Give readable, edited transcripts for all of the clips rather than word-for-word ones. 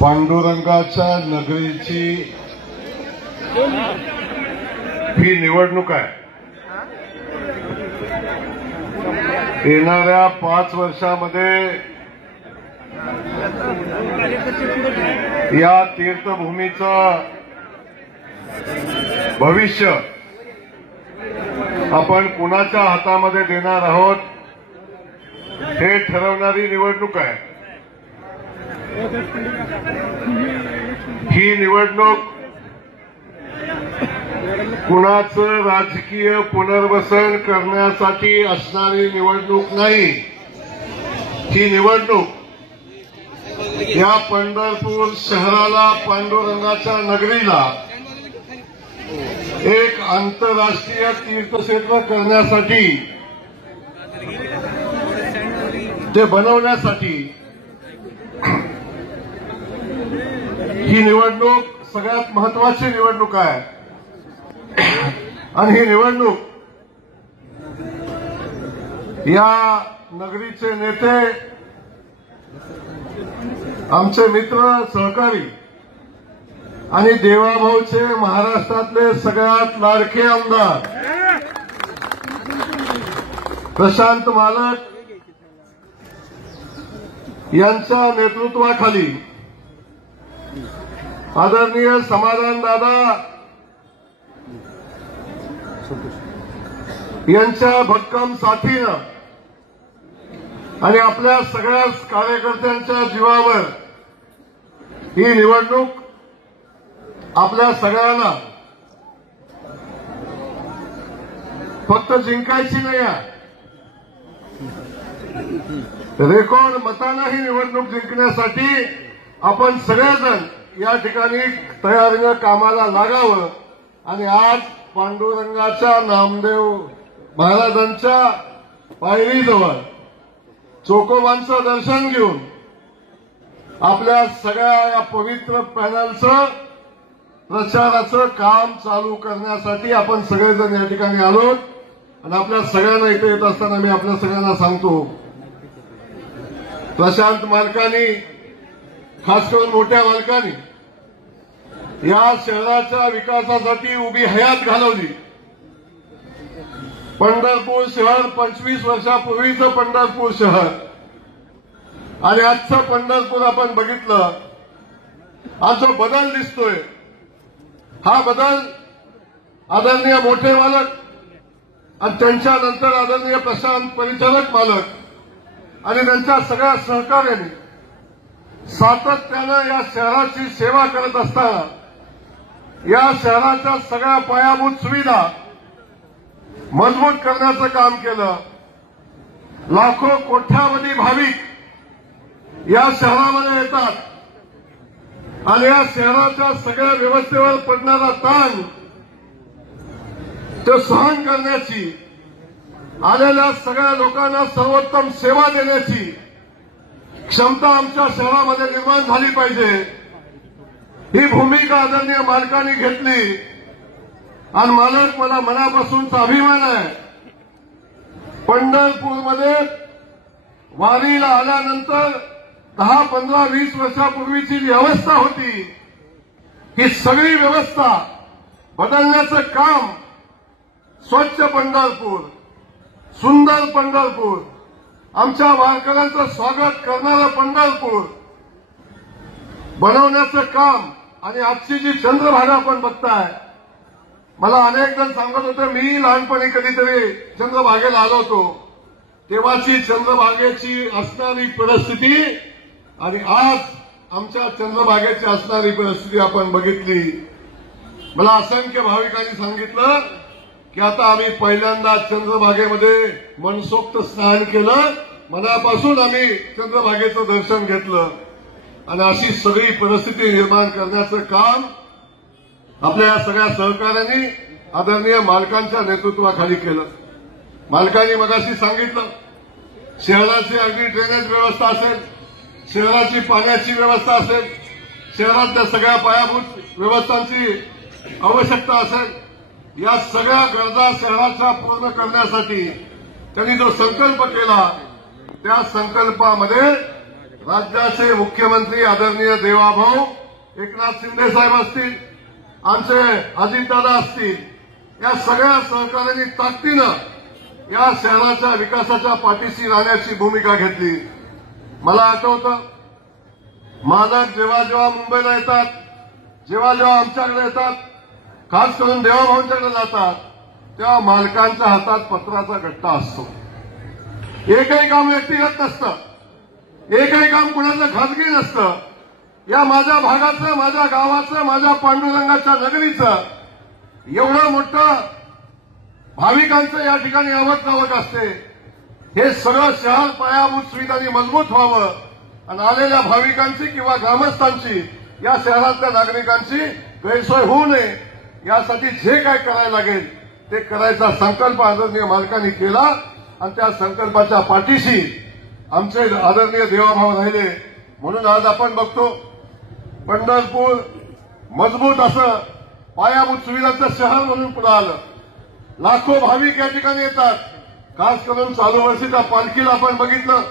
पांडुरंगाच्या नगरीची ही निवडणूक आहे। येणाऱ्या 5 वर्षामध्ये या तीर्थभूमीचं भविष्य आपण कुणाच्या हातामध्ये देणार आहोत हे ठरवणारी निवडणूक आहे। ही निवडणूक कुणाचं राजकीय पुनर्वसन करण्यासाठी असणारी निवडणूक नाही। ही निवडणूक या पंढरपूर शहराला, पांडुरंगाच्या नगरीला एक आंतरराष्ट्रीय तीर्थक्षेत्र करण्यासाठी, ते बनवण्यासाठी ही निवडणूक सगळ्यात महत्वाची निवडणूक आहे। आणि ही निवडणूक या नगरीचे नेते, आमचे मित्र, सहकारी आणि देवाभाऊचे महाराष्ट्रातले सगळ्यात लाडके आमदार प्रशांत मालक यांच्या नेतृत्वाखाली आदरणीय समाधान दादा यांच्या भक्कम साथीनं आणि आपल्या सगळ्या कार्यकर्त्यांच्या जीवावर ही निवडणूक आपल्या सगळ्यांना फक्त जिंकायची नाही आहे, रेकॉर्ड मतानं ही निवडणूक जिंकण्यासाठी आपण सगळेजण या ठिकाणी तयारीनं कामाला लागावं। आणि आज पांडुरंगाच्या नामदेव महाराजांच्या पायरीजवळ चोकोबांचं दर्शन घेऊन आपल्या सगळ्या या पवित्र पॅनलचं प्रचाराचं काम चालू करण्यासाठी आपण सगळेजण या ठिकाणी आलो। आणि आपल्या सगळ्यांना इथे येत असताना मी आपल्या सगळ्यांना सांगतो, प्रशांत मालकांनी, खास करून मोठ्या मालकांनी या शहराच्या विकासासाठी उभी हयात घालवली। पंढरपूर शहर 25 वर्षापूर्वीचं पंढरपूर शहर आणि आजचं पंढरपूर आपण बघितलं, आज जो बदल दिसतोय, हा बदल आदरणीय मोठे मालक आणि त्यांच्यानंतर आदरणीय प्रशांत परिचारक मालक आणि त्यांच्या सगळ्या सहकार्याने सातत्यानं या शहराची सेवा करत असताना या शहराच्या सगळ्या पायाभूत सुविधा मजबूत करण्याचं काम केलं। लाखो कोट्यावधी भाविक या शहरामध्ये येतात आणि या शहराच्या सगळ्या व्यवस्थेवर पडणारा ताण तो सहन करण्याची, आलेल्या सगळ्या लोकांना सर्वोत्तम सेवा देण्याची क्षमता आमच्या शहरामध्ये निर्माण झाली पाहिजे, ही भूमिका आदरणीय मालकांनी घेतली। आणि मालक, मला मनापासूनचा अभिमान आहे, पंढरपूरमध्ये वारीला आल्यानंतर 10, 15, 20 वर्षापूर्वीची जी अवस्था होती, ही सगळी व्यवस्था बदलण्याचं काम, स्वच्छ पंढरपूर, सुंदर पंढरपूर, आमच्या वारकऱ्यांचं स्वागत करणारं पंढरपूर बनवण्याचं काम। आणि आजची जी चंद्रभागा आपण बघताय, मला अनेक जण सांगत होते, मी लहानपणी कधीतरी चंद्रभागेला आलो होतो, तेव्हाची चंद्रभागेची असणारी परिस्थिती आणि आज आमच्या चंद्रभागेची असणारी परिस्थिती आपण बघितली। मला असंख्य भाविकांनी सांगितलं की आता आम्ही पहिल्यांदा चंद्रभागेमध्ये मनसोक्त स्नान केलं, मनापासून आम्ही चंद्रभागेचं दर्शन घेतलं। आणि अशी सगळी परिस्थिती निर्माण करण्याचं काम आपल्या सगळ्या सहकार्यांनी आदरणीय मालकांच्या नेतृत्वाखाली केलं। मालकांनी मगाशी सांगितलं, शहराची अगदी ड्रेनेज व्यवस्था असेल, शहराची पाण्याची व्यवस्था असेल, शहरातल्या सगळ्या पायाभूत व्यवस्थांची आवश्यकता असेल, या सगळ्या गरजा शहराच्या पूर्ण करण्यासाठी त्यांनी जो संकल्प केला, त्या संकल्पामध्ये राज्याचे मुख्यमंत्री आदरणीय देवाभाऊ एकनाथ शिंदे साहेब असतील, आमचे अजितदादा असतील, या सगळ्या सहकार्यांनी ताकदीनं या शहराच्या विकासाच्या पाठीशी राहण्याची भूमिका घेतली. मला आठवतं, मालक जेव्हा जेव्हा मुंबईला येतात, जेव्हा जेव्हा आमच्याकडे येतात, खास करून देवाभाऊंच्याकडे जातात, तेव्हा मालकांच्या हातात पत्राचा गट्टा असतो. एकही काम व्यक्तिगत नसतं, एकही काम कुणाचं खाजगी नसतं. या माझ्या भागाचं, माझ्या गावाचं, माझ्या पांडुरंगाच्या नगरीचं एवढं मोठं भाविकांचं या ठिकाणी आवक असते. हे सगळं शहर पायाभूत सुविधांनी मजबूत व्हावं आणि आलेल्या भाविकांची किंवा ग्रामस्थांची, या शहरातल्या नागरिकांची गैरसोय होऊ नये यासाठी जे काय करायला लागेल ते करायचा संकल्प आदरणीय मालकांनी केला आणि त्या संकल्पाच्या पाठीशी आमचे आदरणीय देवाभाऊ राहिले. म्हणून आज आपण बघतो पंढरपूर मजबूत असं पायाभूत सुविधांचं शहर म्हणून पुढे आलं. लाखो भाविक या ठिकाणी येतात. खास करून चालू वर्षीच्या पालखीला आपण बघितलं,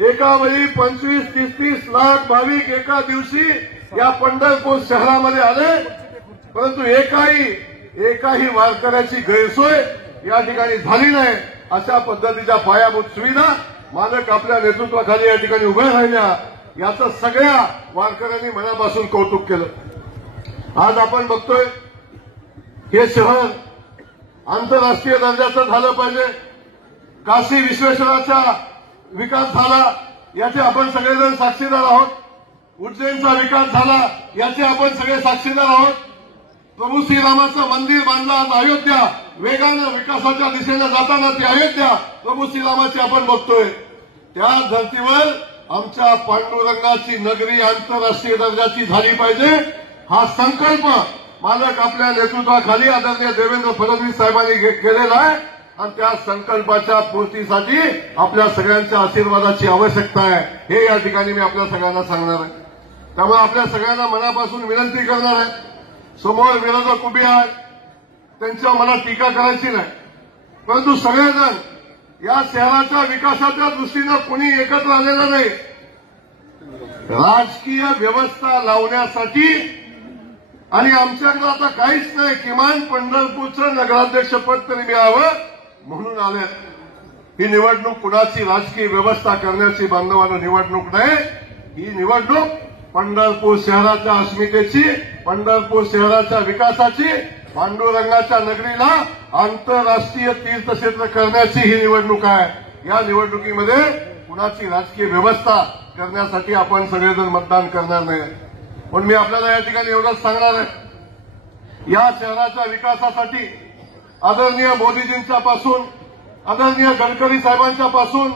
एका वेळी 25-30 लाख भाविक एका दिवशी या पंढरपूर शहरामध्ये आले. परंतु एकाही वारकऱ्याची गैरसोय या ठिकाणी झाली नाही. अशा पद्धतीच्या पायाभूत सुविधा मालक आपल्या नेतृत्वाखाली या ठिकाणी उभ्या राहिल्या. याचं सगळ्या वारकऱ्यांनी मनापासून कौतुक केलं. आज आपण बघतोय हे शहर आंतरराष्ट्रीय दर्जाचं झालं पाहिजे. काशी विश्वेश्वराचा विकास झाला याचे आपण सगळेजण साक्षीदार आहोत. उज्जैनचा विकास झाला याचे आपण सगळे साक्षीदार आहोत. प्रभू श्रीरामाचं मंदिर बांधलं आज अयोध्या, वेगानं विकासाच्या दिशेनं जाताना ती अयोध्या प्रभू श्रीरामाची आपण बघतोय. त्या धर्तीवर आमच्या पांडुरंगाची नगरी आंतरराष्ट्रीय दर्जाची झाली पाहिजे हा संकल्प मालक आपल्या नेतृत्वाखाली आदरणीय देवेंद्र फडणवीस साहेबांनी केलेला आहे आणि त्या संकल्पाच्या पूर्तीसाठी आपल्या सगळ्यांच्या आशीर्वादाची आवश्यकता आहे. हे या ठिकाणी मी आपल्या सगळ्यांना सांगणार आहे. त्यामुळे आपल्या सगळ्यांना मनापासून विनंती करणार आहे, समोर विरोधक उभे आहेत, त्यांच्यावर मला टीका करायची नाही, परंतु सगळेजण या शहराच्या विकासाच्या दृष्टीनं कुणी एकत्र आलेलं नाही. राजकीय व्यवस्था लावण्यासाठी आणि आमच्याकडे आता काहीच नाही, किमान पंढरपूरचं नगराध्यक्षपद तरी मिळावं म्हणून आले. ही निवडणूक कुणाची राजकीय व्यवस्था करण्याची बांधवानं निवडणूक नाही. ही निवडणूक पंढरपूर शहराच्या अस्मितेची, पंढरपूर शहराच्या विकासाची, पांडुरंगाच्या नगरीला आंतरराष्ट्रीय तीर्थक्षेत्र करण्याची ही निवडणूक आहे. या निवडणुकीमध्ये कुणाची राजकीय व्यवस्था करण्यासाठी आपण सगळेजण मतदान करणार नाही. पण मी आपल्याला या ठिकाणी एवढंच सांगणार आहे, या शहराच्या विकासासाठी आदरणीय मोदीजींच्या पासून, आदरणीय गडकरी साहेबांच्या पासून,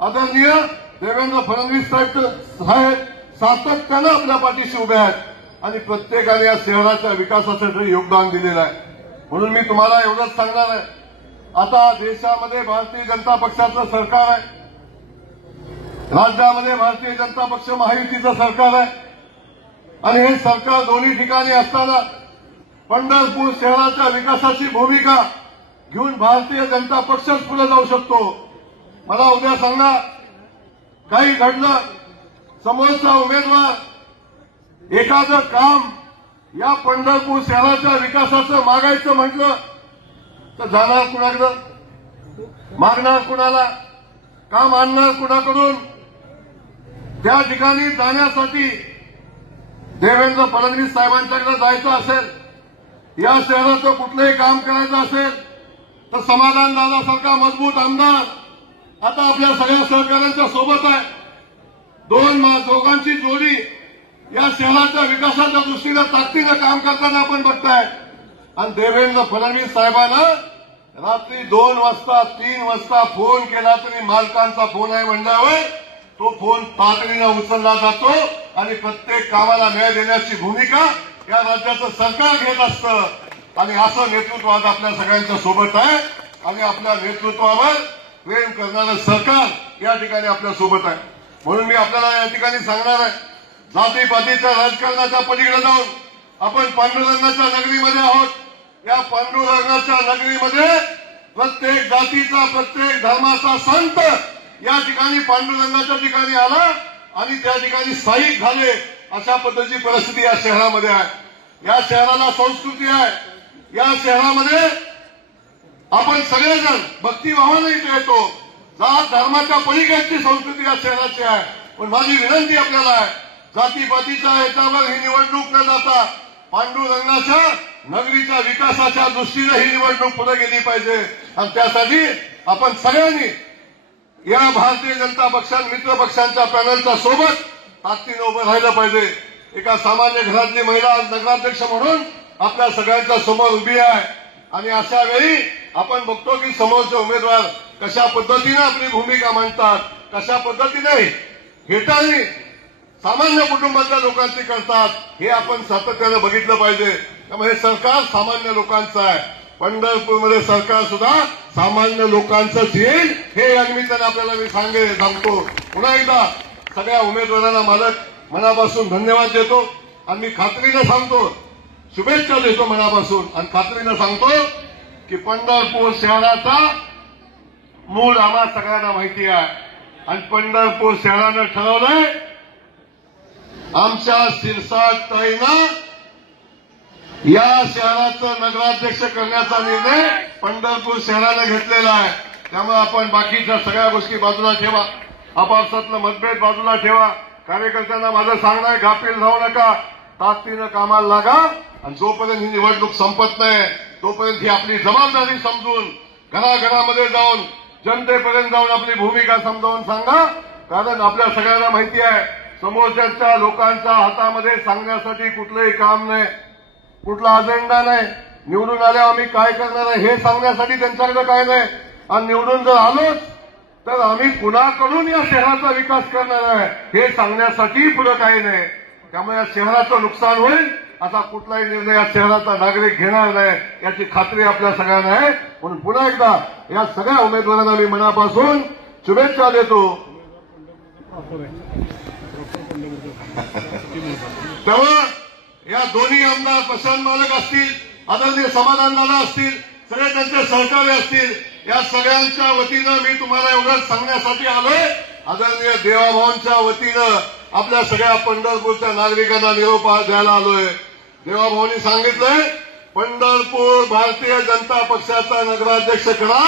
आदरणीय देवेंद्र फडणवीस साहेब सातत्यानं आपल्या पाठीशी उभे आहेत आणि प्रत्येकाने या शहराच्या विकासासाठी योगदान दिलेलं आहे. म्हणून मी तुम्हाला एवढंच सांगणार आहे, आता देशामध्ये भारतीय जनता पक्षाचं सरकार आहे, राज्यामध्ये भारतीय जनता पक्ष महायुतीचं सरकार आहे आणि हे सरकार दोन्ही ठिकाणी असताना पंढरपूर शहराच्या विकासाची भूमिका घेऊन भारतीय जनता पक्षच पुढे जाऊ शकतो. मला उद्या सांगा, काही घडलं, समोरचा उमेदवार एखादं काम या पंढरपूर शहराच्या विकासाचं मागायचं म्हटलं तर जाणार कुणाकडं, मागणार कुणाला, काम आणणार कुणाकडून? त्या ठिकाणी जाण्यासाठी देवेंद्र फडणवीस साहेबांच्याकडे जायचं असेल, या शहराचं कुठलंही काम करायचं असेल तर समाधान दादासारखा मजबूत आमदार आता आपल्या सगळ्या सहकाऱ्यांच्या सोबत आहे. दोघांची जोडी या शहराच्या विकासाच्या दृष्टीनं ताकदीनं काम करताना आपण बघताय. आणि देवेंद्र फडणवीस साहेबांना रात्री 2 वाजता 3 वाजता फोन केला तरी मालकांचा फोन आहे म्हणल्यावर तो फोन तातडीनं उचलला जातो आणि प्रत्येक कामाला न्याय देण्याची भूमिका या राज्याचं सरकार घेत असतं. आणि असं नेतृत्व आज आपल्या सगळ्यांच्या सोबत आहे आणि आपल्या नेतृत्वावर प्रेम करणारं सरकार या ठिकाणी आपल्या सोबत आहे. म्हणून मी आपल्याला या ठिकाणी सांगणार आहे, जातीपातीच्या राजकारणाच्या पलीकडे जाऊन आपण पांडुरंगाच्या नगरीमध्ये आहोत. या पांडुरंगाच्या नगरीमध्ये प्रत्येक जातीचा, प्रत्येक धर्माचा संत या ठिकाणी पांडुरंगाच्या ठिकाणी आला आणि त्या ठिकाणी स्थायिक झाले अशा पद्धतीची परिस्थिती या शहरामध्ये आहे। या शहराला संस्कृती आहे। या शहरामध्ये आपण सगळेजण भक्तिभावाने इथे येतो। जात धर्माच्या पलीकडची संस्कृती या शहराची आहे। पण माझी विनंती आपल्याला आहे, जातीपातीच्या ह्याच्यावर ही निवडणूक न जाता पांडुरंगाच्या नगरीच्या विकासाच्या दृष्टीने ही निवडणूक पुढे गेली पाहिजे। आणि त्यासाठी आपण सगळ्यांनी या भारतीय जनता पक्षां मित्र पक्षांच्या पॅनलच्या सोबत ताकदीने उभं राहिलं पाहिजे। एका सामान्य घरातली महिला नगराध्यक्ष म्हणून आपल्या सगळ्यांच्या समोर उभी आहे आणि अशा वेळी आपण बघतो की समोरचे उमेदवार कशा पद्धतीने आपली भूमिका मांडतात, कशा पद्धतीने हेटाळणी सामान्य कुटुंबातल्या लोकांची करतात, हे आपण सातत्याने बघितलं पाहिजे। त्यामुळे सरकार सामान्य लोकांचं आहे। पंढरपूरमध्ये सरकार सुद्धा सामान्य लोकांचंच येईल, हे या निमित्ताने आपल्याला मी सांगतो। पुन्हा एकदा सगळ्या उमेदवारांना मालक मनापासून धन्यवाद देतो आणि मी खात्रीने सांगतो, शुभेच्छा देतो मनापासून आणि खात्रीने सांगतो की पंढरपूर शहराचा मूळ आम्हा सगळ्यांना माहिती आहे आणि पंढरपूर शहरानं ठरवलंय आमच्या शिरसाट ताईंना या शहराचं नगराध्यक्ष करण्याचा निर्णय पंढरपूर शहराने घेतलेला आहे। त्यामुळे आपण बाकीच्या सगळ्या गोष्टी बाजूला ठेवा, आपापसातलं मतभेद बाजूला ठेवा। कार्यकर्त्यांना माझं सांगणं आहे, गाफील राहू नका, ताकदीनं कामाला लागा आणि जोपर्यंत ही निवडणूक संपत नाही तोपर्यंत ही आपली जबाबदारी समजून घराघरामध्ये जाऊन जनतेपर्यंत जाऊन आपली भूमिका समजावून सांगा। कारण आपल्या सगळ्यांना माहिती आहे, समोरच्या लोकांच्या हातामध्ये सांगण्यासाठी कुठलंही काम नाही, कुठला अजेंडा नाही। निवडून आल्यावर आम्ही काय करणार आहे हे सांगण्यासाठी त्यांच्याकडे काय नाही आणि निवडून जर आलोच तर आम्ही कुणाकडून या शहराचा विकास करणार आहे हे सांगण्यासाठी पुढे काही नाही। त्यामुळे या शहराचं नुकसान होईल असा कुठलाही निर्णय या शहराचा नागरिक घेणार नाही, याची खात्री आपल्या सगळ्यांना आहे। म्हणून पुन्हा एकदा या सगळ्या उमेदवारांना मी मनापासून शुभेच्छा देतो। तेव्हा या दोन्ही आमदार प्रशांत मालक असतील, आदरणीय समाधानदादा असतील, सगळे त्यांचे सहकारी असतील, या सगळ्यांच्या वतीनं मी तुम्हाला एवढंच सांगण्यासाठी आलोय, आदरणीय देवाभाऊंच्या वतीनं आपल्या सगळ्या पंढरपूरच्या नागरिकांना निरोप द्यायला आलोय। देवाभाऊंनी सांगितलंय पंढरपूर भारतीय जनता पक्षाचा नगराध्यक्ष करा,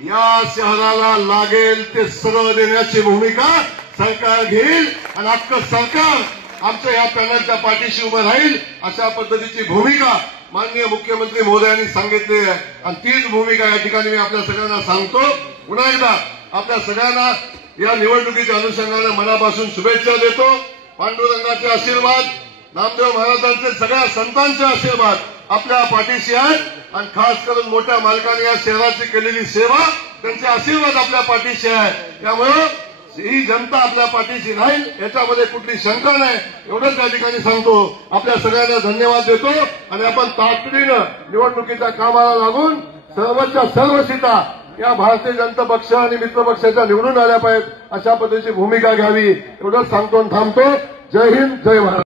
या शहराला लागेल ते सर्व देण्याची भूमिका सरकार घेईल आणि अख्खं सरकार आमच्या या पॅनलच्या पाठीशी उभं राहील, अशा पद्धतीची भूमिका माननीय मुख्यमंत्री महोदयांनी सांगितली आहे आणि तीच भूमिका या ठिकाणी मी आपल्या सगळ्यांना सांगतो। पुन्हा एकदा आपल्या सगळ्यांना या निवडणुकीच्या अनुषंगाने मनापासून शुभेच्छा देतो। पांडुरंगाचे आशीर्वाद, नामदेव महाराजांचे, सगळ्या संतांचे आशीर्वाद आपल्या पाठीशी आहेत आणि खास करून मोठ्या मालकाने या शहराची केलेली सेवा, त्यांचे आशीर्वाद आपल्या पाठीशी आहे। त्यामुळे ही जनता आपल्या पाठीशी राहील याच्यामध्ये कुठली शंका नाही, एवढंच या ठिकाणी सांगतो। आपल्या सगळ्यांना धन्यवाद देतो आणि आपण तातडीनं निवडणुकीच्या कामाला लागून सर्वच्या सर्व सीटा या भारतीय जनता पक्ष आणि मित्र पक्षाच्या निवडून आल्या पाहिजेत, अशा पद्धतीची भूमिका घ्यावी, एवढंच सांगतो आणि थांबतो। जय हिंद, जय महाराष्ट्र।